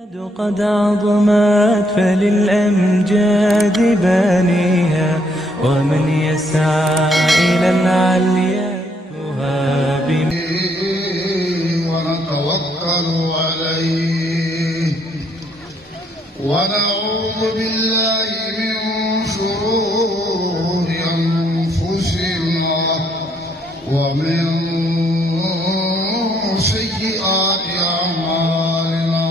قد عظمت فللأمجاد بانيها، ومن يسعى إلى العليا تهاب. ونتوكل عليه ونعوذ بالله من شرور أنفسنا ومن سيئات أعمالنا.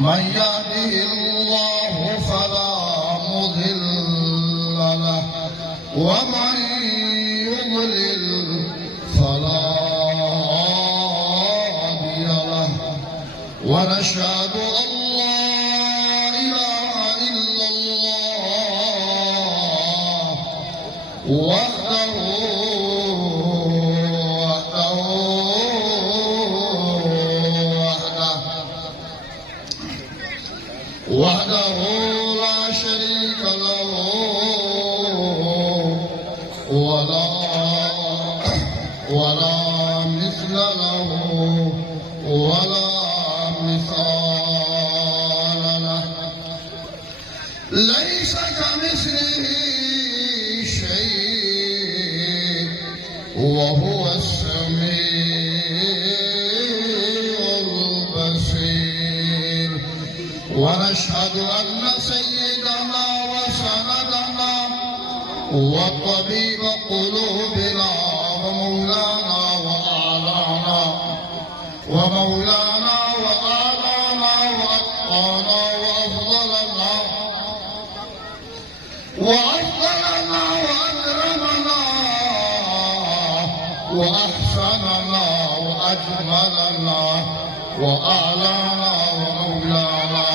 من يهده الله فلا مضل له، ومن يضلل فلا هادي له. ونشهد أن لا إله إلا الله وحده لا شريك له، ولا مثل له ولا مثال له. ليس كمثله شيء وهو السميع البصير. ونشهد أن سيدنا وسندنا وطبيب قلوبنا ومولانا وأعلانا وأتقانا وأفضلنا وأكرمنا وأحسننا وأجملنا وأعلانا ومولانا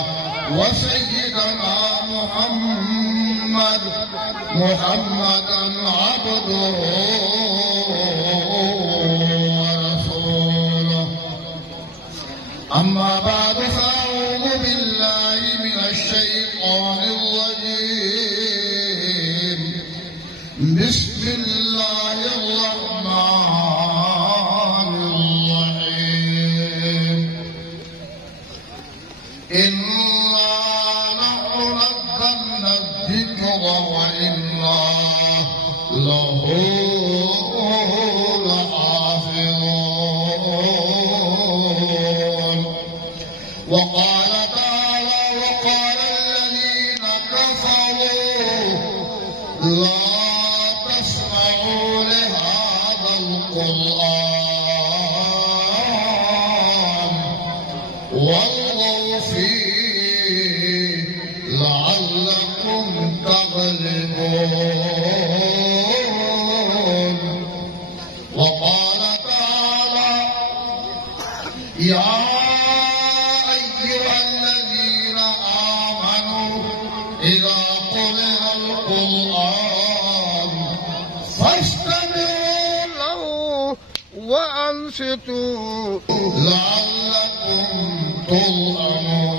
وسيدنا محمدا عبده ورسوله. أما بعد، فأعوذ بالله من الشيطان الرجيم. بسم الله الرحمن الرحيم. إنا نحن نزلنا الذكر وإنا له لحافظون. وقال تعالى: وقال الذين كفروا لا تسمعوا لهذا القرآن والغوا فيه لعلكم تغلبون. وقال تعالى: يا أيها الذين آمنوا إذا قرئ القرآن فاستمعوا له وأنصتوا لعلكم ترحمون.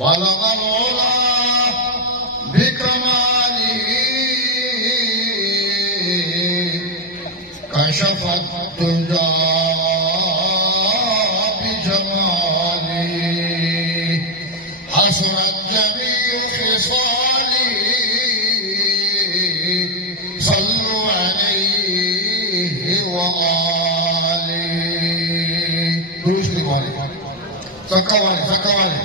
بلغ العلا بكماله، كشف الدجى بجماله، حسنت جميع خصاله. صلوا عليه وآله. درست عليه سكوالي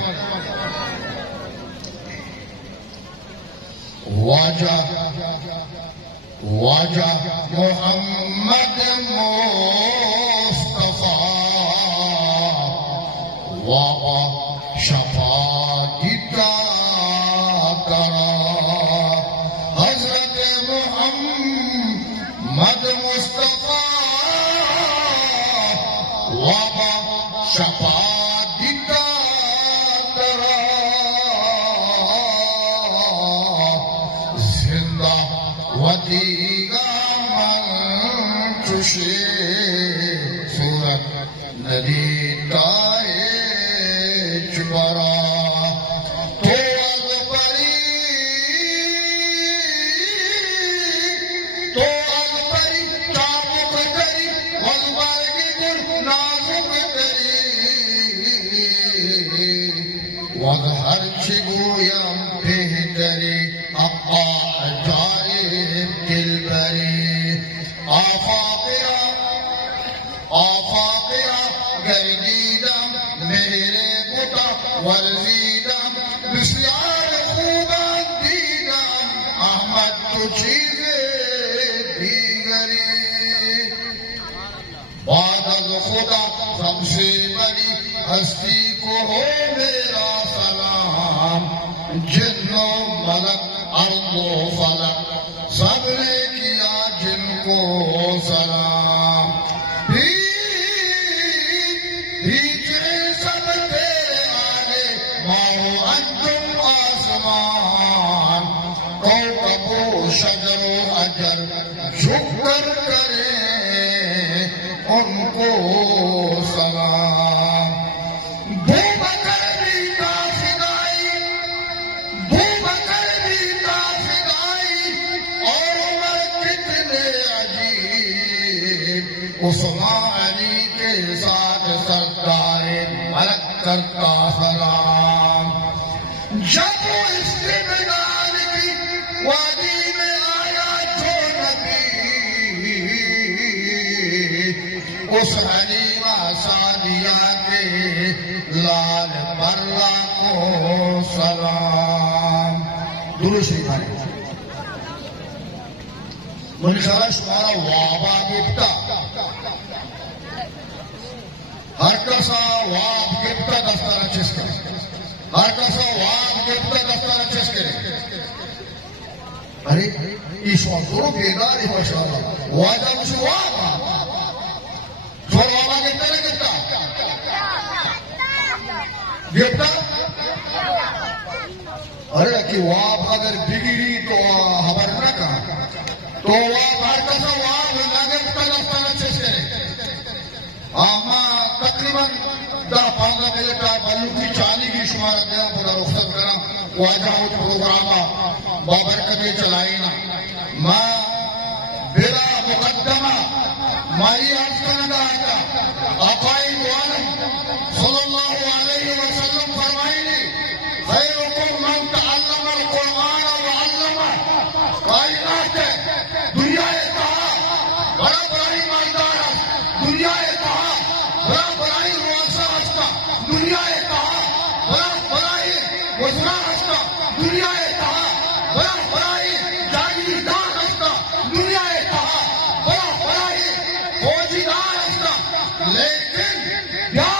وجه محمد مصطفى وشفاعتك ترى. حضرت محمد مصطفى وشفاعتك ترى. زندہ ودیگا من سے صورت ندید کا چبرا تو از پری چابک کری والبرگی گل نازک کری وز ہر چگویم بہتری اقا عجائب دلبری آفاقیا گردیدم میرے کتا ورزیدم بسیار خوبان دیدم احمد تو چیز دیگری بعد از خدا سب سے بڑی ہستی کو ہو میرا سلام جن و ملک ارض و فلک سب نے کیا جن کو سلام پیچھے سب تیرے آگے ماؤ انتم آسمان کوکب و شجر و اجر جھک کر کریں ان کو سلام بو بکر بھی کا فدائی اور عمر کتنے عجیب عثمان علی کے ساتھ سرکار ملک کرتا سلام جب وہ استقلال کی وادی میں آیا جو نبی اس حلیمہ سعدیہ کے لال برہ کو سلام درود شریف ہے منشاء شمارا وابا گفتا ہر کسا واب گفتا دفتر چس کرے ہر کسا واب گفتا دفتر چس کرے ارے اس وقت رو بیداری ماشاءاللہ واجہ مجھے وابا چھوڑ وابا گفتا نہیں گفتا گفتا ارے کہ واب اگر بگڑی تو خبر نہ کہا تو واب ہر کسا واب لگت کا دفتر چس کرے تقریباً 10-15 منٹ بلو کی چالی کی شمار دیا پورا رخصت کرنا واجہ ہوت پروگراما بابرکت چلائینا ماں بلا مقدمہ مائی عرض کرنا آتا آقائی عالم صلی اللہ علیہ وسلم فرمائیے خیرکم من تعلم القرآن وعلمہ کائنات ہے دنیا کہا بڑا بڑائی مالدار دنیا کہا بڑا بڑائی رواسا ہستا دنیا کہا بڑا بڑائی وزرا ہستا دنیا کہا بڑا بڑائی جاگیردار ہستا دنیا کہا بڑا بڑائی فوجیدار ہستا لیکن کیا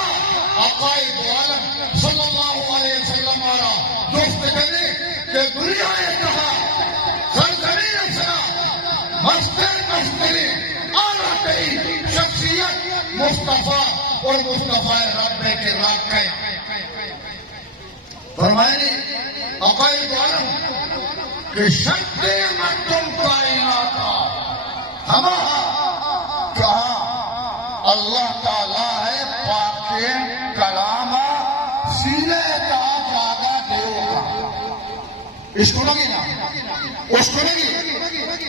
عقائد عالم صلی اللہ علیہ وسلم آرہا دوست کرے کہ دنیا کہا سرزمین سرا مستری آنا کئی شخصیت مصطفیٰ اور مصطفیٰ رب کے واقع فرمائے عقائد عالم کہ شک تم کائنات ہمارا کہا اللہ تعالیٰ ہے پاک کلام سینے کا جاگا دیو کا اس کو لگی نا اس کو لگی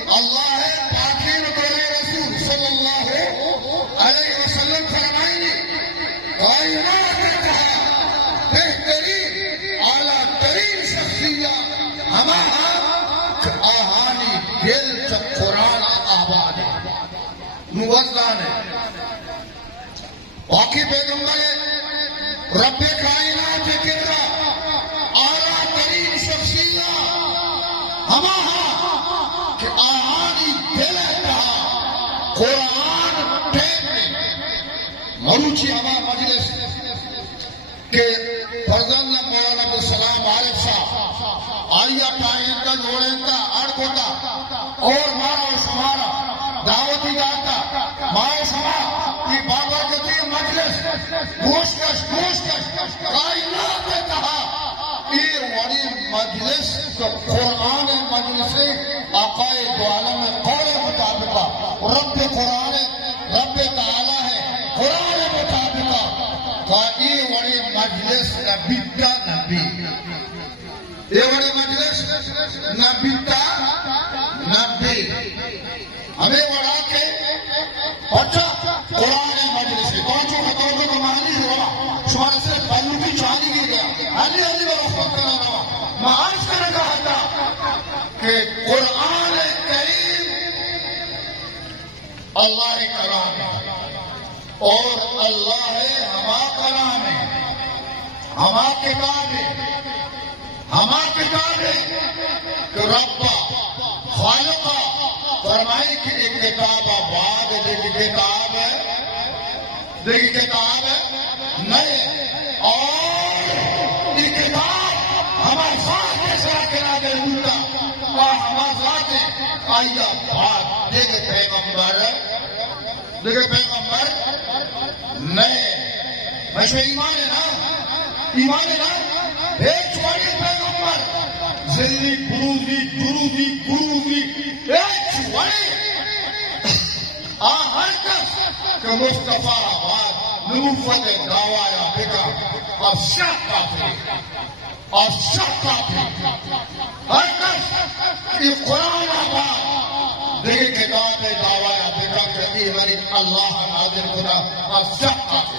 اللہ ہے پاکی رسول صلی اللہ علیہ وسلم فرمائیے کائنات نے کہا بہترین اعلیٰ ترین شخصیت ہمارا آہانی دل جب قرآن آباد ہے موزان ہے باقی پیغمبر رب کائنات کے اعلیٰ ترین شخصیت ہمارا کہ آہانی دل کہا قرآن مروچی ہمارا مجلس کہ فرزند مولانا عبدالسلام عارف صاحب آئیا ٹائم کا جوڑیں کا اڑکوتا اور مارا شمارا دعوتی جاتا مارا شمارا کی بابا جتی مجلس گوشکش کائنات نے کہا یہ وڑی مجلس تو قرآن مجلس عقائد عالم قول مطابقہ رب قرآن اللہ کلام ہے اور اللہ ہما کلام ہے، ہما کتاب ہے، ہما کتاب ہے کہ رب خالقہ فرمائی کہ ایک کتاب آباد دیکھی کتاب ہے، دیکھی کتاب ہے نہیں، اور یہ کتاب ہمارے ساتھ کے ساتھ کرا دے ہوتا اور ہمارے ساتھ آئیہ بات دیکھے پیغمبر نہیں مشہور ایمان ہے نا ایک چوڑی پیغمبر ذلی گروزی ایک چوڑی ہر کس کہ مصطفیٰ آباد نبوت دعویٰ بکا اور شک کافی ہر کس یہ قرآن آباد دیکھے کتاب دعویٰ بکا کہ ہماری اللہ نازل خدا اور شک کافی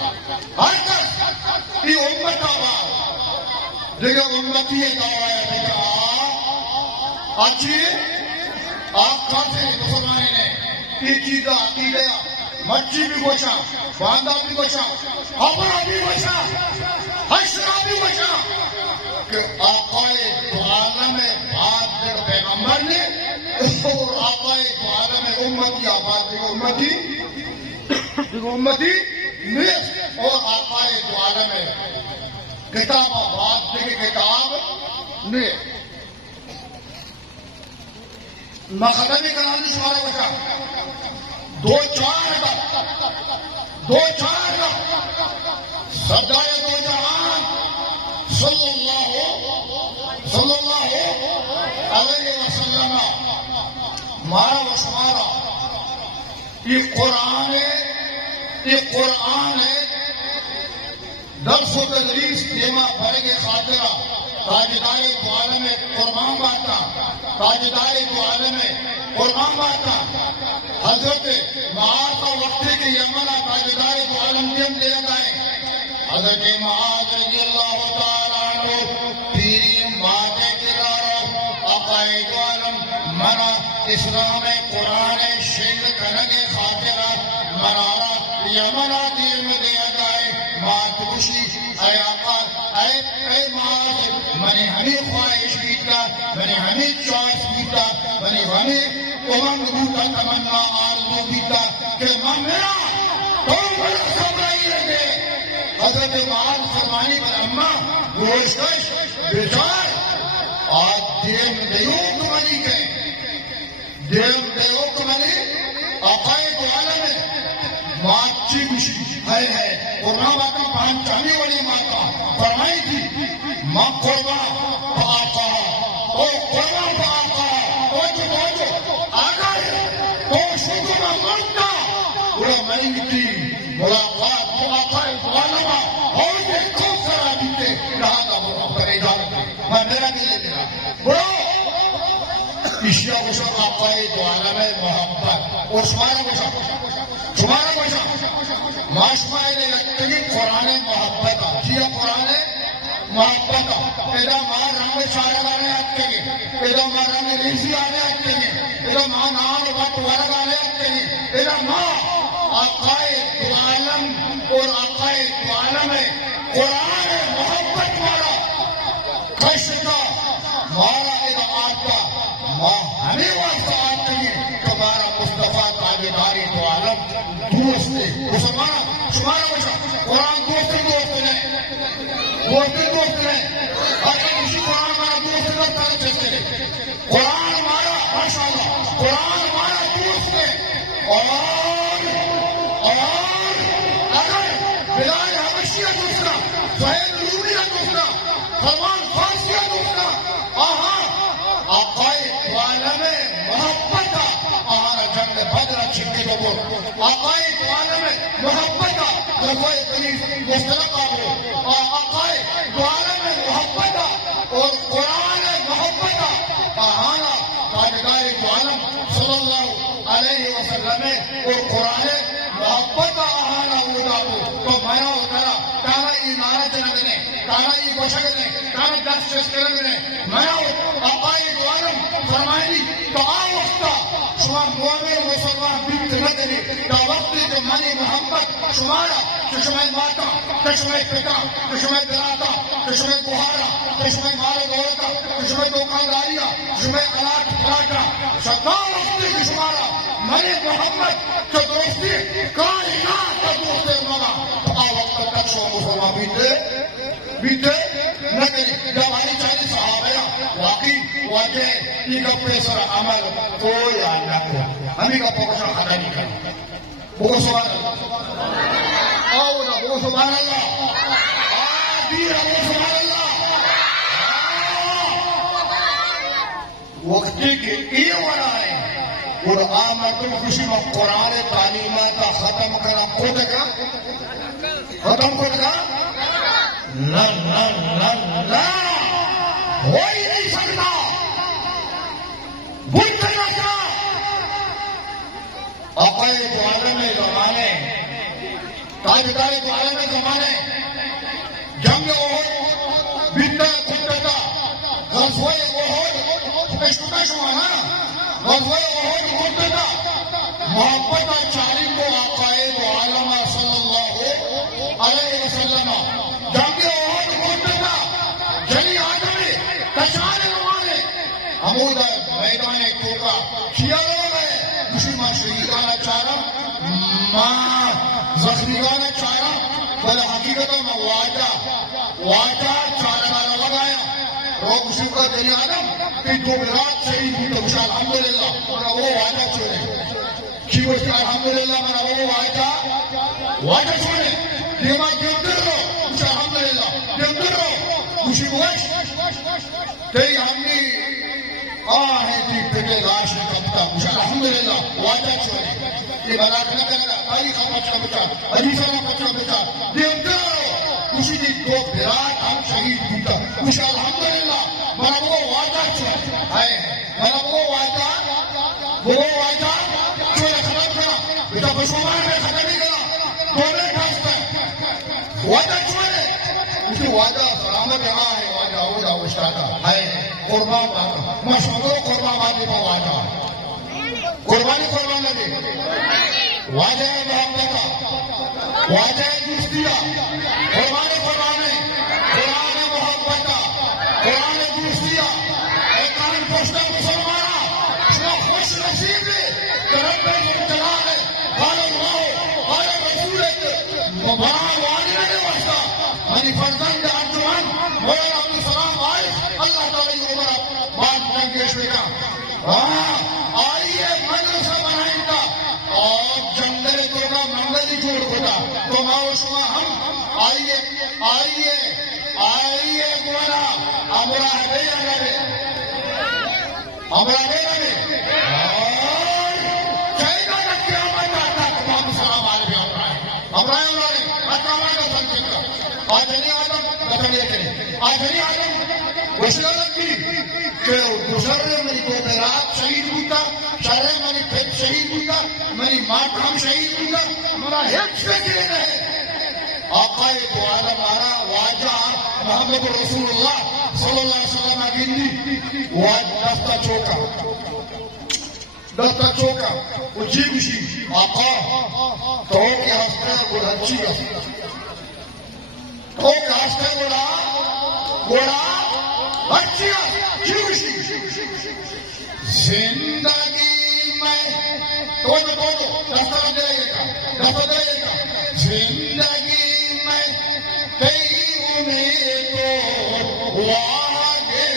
ہر کس یہ امت آباد دیکھے امتی دعویٰ بکا اچھی آپ کافی مسلمانے نے یہ چیزیں عقیدہ مچھی بھی بچا، باندھا بھی بچا، ہمرا بھی بچا، حشرہ بھی بچا کہ آقائے دو عالم بات در پیغمبر نے اور آقائے دو عالم امتی آباد امتی نیس اور آقائے دو عالم کتاب آباد دیکھ کتاب نیس مقدمی کرانی شمارا بچا دو چار سردار دو جہان صلی اللہ علیہ وسلم مارا وشمارا یہ قرآن ہے درس و تدریس دیما بھرے کے خاطرہ تاجدار دو عالم قربان باتا تاجدار دو عالم قربان باتا حضرت معاذ کا وقت کے یمنہ تاجدار دو عالم دیم دے لگائے حضرت معاذ رضی اللہ تعالیٰ عنہ پیری ماتے کرارو عقائد دو عالم منا اسلام قرآن شیخ کنگے خاطرہ منارا یمنہ دیم دے لگائے ماتوشی اے آقا اے معاذ میں ہمیں خواہش بیتا میں ہمیں چوائس بیتا میں ہمیں امنگ بوتا تمنا آرزو بیتا کہ ماں میرا تو بڑا سبرائی رہے حضرت معاذ فرمانی پر اماں گوشتش بیچار آج دیم دیوک منی گئے دیم دیوک منی عقائد عالم ہے ماچی مشی ہے قرآن باتا پہنچانی والی ماتا فرمائی تھی ماں قربان پاپا تو قربان پاپا تو آگا تو شکر مرتا بڑا مہنگی ملاقات تو عقائد عالمہ اور دیکھو سرا دیتے رہا تھا وہ پر اجازت میں میرا بھی لے گیا بڑا اشیاء کو شک عقائد عالم محبت اور شمارا بشا ماشمائل لگتگی قرآن محبت کیا قرآن محبت پیدا ماں رنگ سارے گانے آتے ہیں پیدا ماں رنگ ریزی آنے آتے ہیں پیدا ماں نام وقت ورگ آنے آتے ہیں پیدا ماں عقائد عالم اور عقائد عالم قرآن محبت والا خشتا مارا اطاعت کا ماں ہمیں واسطہ آتے ہیں کہ ہمارا مصطفیٰ تاجداری تو عالم دوست ہے شمارا بچا قرآن دوست نے اگر اسی قرآن ہمارا دوست کرتا ہے چلتے رہے قرآن ہمارا ماشاءاللہ قرآن ہمارا دوست ہے اور اگر بلال حبشیہ دوسرا سہیل رومیہ دوسرا سلمان فارسیہ دوسرا عقائد عالم محبت ہمارا جنگ بدر چھٹی کو عقائد عالم محبت رضوائے قریب مستلقہ ہو عقائد عالم محبت اور قرآن محبت آہانا تاجدار عالم صلی اللہ علیہ وسلم اور قرآن محبت آہانا ہوتا ہو تو میں اترا کانا ایمانت نگنے کانا ای بشکنے کانا دست کرنے میں عقائد عالم فرمائنی تو آ وقتا شما موامر مسلمان بیت ندنی منی محمد شمارا چشمہ ماتا چشمہ پتا چشمہ براتا چشمہ بہارا چشمہ مال دولتا چشمہ دکانداریا چشمہ الاٹ پلاٹا شکار وقتی کی شمارا منی محمد جو دوستی کائنات کا دوستے مانا آ وقت تک شو مسلمان بیتے نہ کریں جب ہماری 40 صحابہ واقعی واجہ ای گپے سر عمل کوئی آن نہ کرے ہمیں گپوں کو خطا نہیں کریں وہ سبحان اللہ آؤ نا وہ سبحان اللہ آدیر وہ سبحان اللہ وقتی کے یہ وڑا ہے قرآن مردم خوشی میں قرآن تعلیمات ختم کرنا خود کا ختم خود کا لا لا لا لا ہو ہی نہیں سکتا بھول کرنا کیا آقائے جو عالم زمانے تاجدار جو عالم زمانے جنگ احد بیتا خودتا غزوہ احد چھوٹا شما ہے غزوہ احد خودتا محبت چاری کو آقائے جو عالم صلی اللہ علیہ وسلم جنگ احد خودتا جنی آدمی کچانے زمانے حمود میدان توکا کیا لوگ ہے مسلمان شہیدانا چارا ماں زخمیانا چارا بل حقیقت میں واجہ چارا مارا لگایا روک مسلم کا دلی آدم کہ دو برات شہید ہوئی تو مشاء الحمدللہ منا وہ واجہ چھوڑے کی وشکا الحمدللہ منا وہ واجہ چھوڑے دیما دیمدر رو مشاء الحمدللہ دیمدر رو مسلم وش کئی ہمیں آہے دی پتے لاش کپتا مشاء الحمدللہ واجہ چھوڑے یہ بلاک نہ کرنا تاریخ بچہ بچہ حدیثہ بچہ بچہ دیمدر رو خوشی دی دو برات ہم شہید ہوتا مشاء الحمدللہ منا وہ واجہ چھوڑے آئے منا وہ واجہ چھوڑے ختم کرنا بیٹا بشومان میں ختم نہیں کرنا دولے کھاستا ہے واجہ چھوڑے اسی واجہ سلامت یہاں ہے واجہ ہو جاؤ اشتاتا ہے قربان باتا مشہور قربان باتی پا واجہ قربانی قربان لگے واجہ محبتا واجہ دوستیا قربانی قربانی قرآن محبتا قرآن دوستیا ایکان پوشتا مسلمانا شما خوش نصیب ہے کرم پہ مبتلا ہے قال اللہ قال رسول مبارا وانی نے واسطہ منی فرزند انجمن مولانا عبدالسلام عارف اللہ تعالی عمر بات جنگیش بیٹا آئیے مدرسہ بنائیں گا اور جنگل کو کا منگلی جوڑ ہوتا تو ماؤ شما ہم آئیے مولانا امرا ہے لگے امرا ہے لگے چاہیے گا کیا مجھے آتا تمام سلام علیہ امرا ہے لگے اتانا کا سنکتا آج نہیں آدم بتانے کریں آج نہیں آدم وشلا لگی کہ گزر میری دو برات شہید ہوتا شہر منی پھر شہید ہوتا منی ماتم شہید ہوتا ہمارا ہیچ فکر ہے آقائے دو عالم آرا واجہ محمد رسول اللہ صلی اللہ علیہ وسلم گندی دستا چوکا اجیب شی آقا تو کے ہستے گڑھچی تو کے ہستے گڑھا بچیا جیوشی زندگی میں تو دستا دے گا زندگی میں کئی امیدوں واگے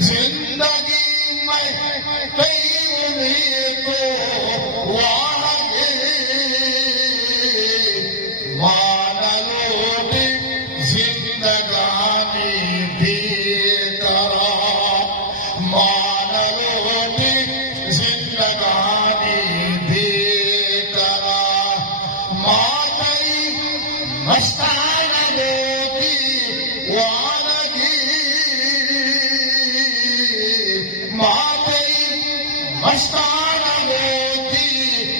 زندگی میں کئی امیدوں واگے مان لو زندگانی بھی کرا مان لو زندگانی بھی کرا ماتئی مستان لوگی وانگی ماتئی مستان لوگی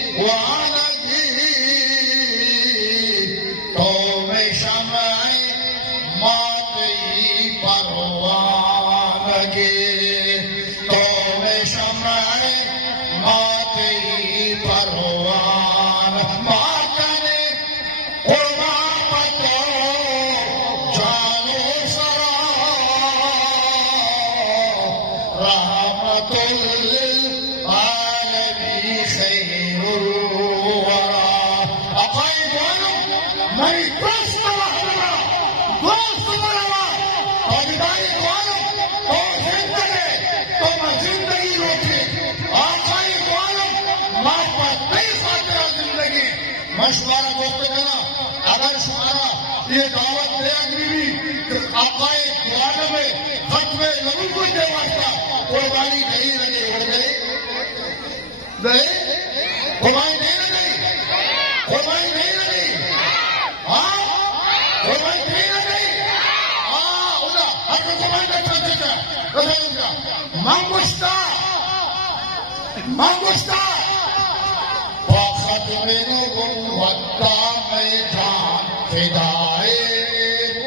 الورى عقائد عالم میں دوست رہا دوست رہا عقائد عالم تو زندگی تو میں زندگی روکے عقائد عالم ماں پر نہیں خاطرہ زندگی مشورہ دوست کرنا اگر شمارا یہ دعوت دے اگری کہ عقائد عالم میں ختم نبی کو دے واسطہ قربانی نہیں لگے اڑ گئے نہیں قربانی نہیں لگی قربانی نہیں لگی ہاں قربانی نہیں لگی ہاں ادا ہر قربانی کا سکتا منگوشتا وقت میں وقتا میں جان فدائے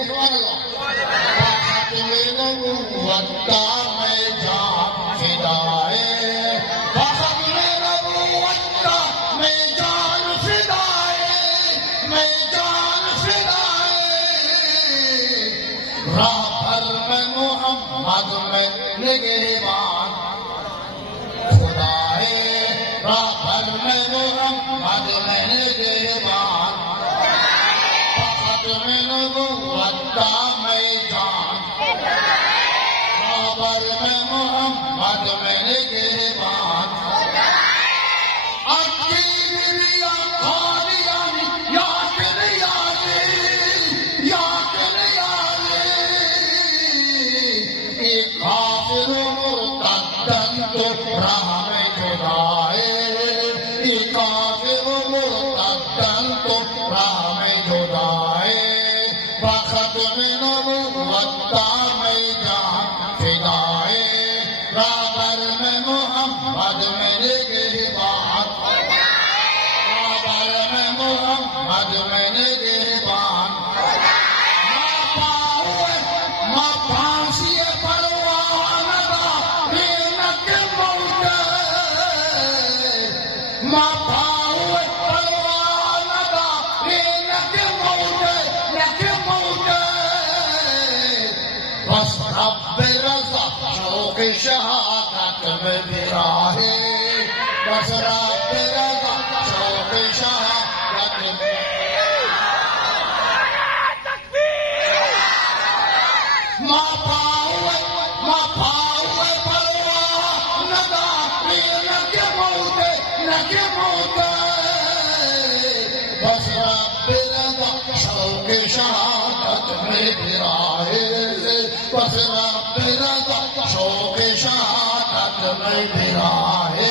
وقت میں وقتا میں جان فدائے وقت میں وقتا میں جان فدائے میں جان فدائے راہ پر میں محمد میں نگہبان خدائے راہ پر میں محمد میں نگہبان وقت میں وقتا میں جان راہ پر میں محمد میں نگہبان شہادت میں براہے بس رب رضا شوق شہادت میں ماں پاؤے پرواہ ندا نگے موتے بس رب رضا شوق شہادت میں براہے بس رب رضا شوق شہادت میں براہے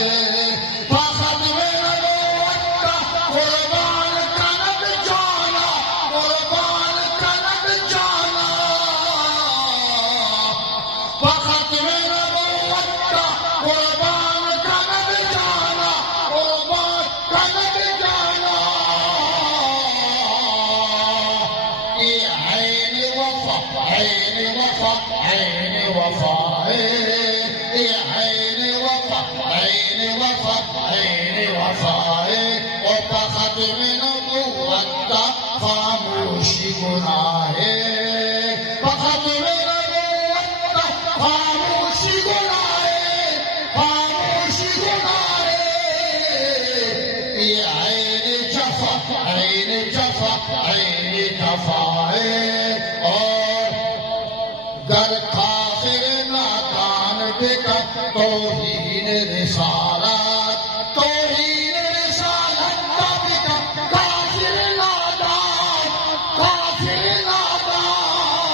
فخر میں نبوت کا قربان کنک جانا قربان کنک جانا فخر میں نبوت کا قربان کنک جانا قربان کنک جانا یہ عین وفا عین وفا عین وفا اور فقط میں نبوت کا خاموشی گناہ ہے فقط میں نبوت کا خاموشی گناہ ہے خاموشی گناہ ہے یہ عین جفا عین جفا عین جفا ہے اور گر کافر نادان بکا توہین رسالت توہین رسالت کا بکا کافر نادان کافر نادان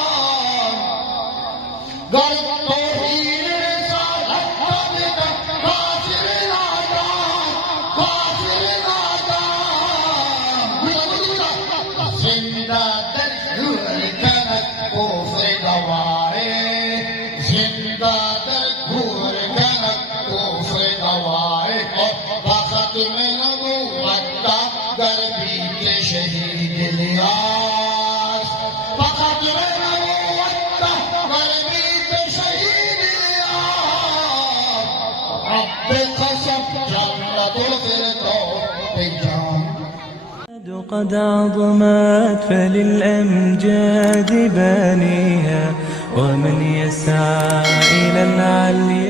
گر توہین رسالت کا بکا کافر نادان کافر نادان زندہ در گھر کنک کفر گوائے زندہ در گھر کنک کفر گوائے اور وقت میں نبوت کا گر بیت شہید لیاس وقت میں نبوت کا گر بیت شہید لیاس رب قسم جنت الفردوس جان قد عظمت فللأمجاد بانيها ومن يسعى إلى العليا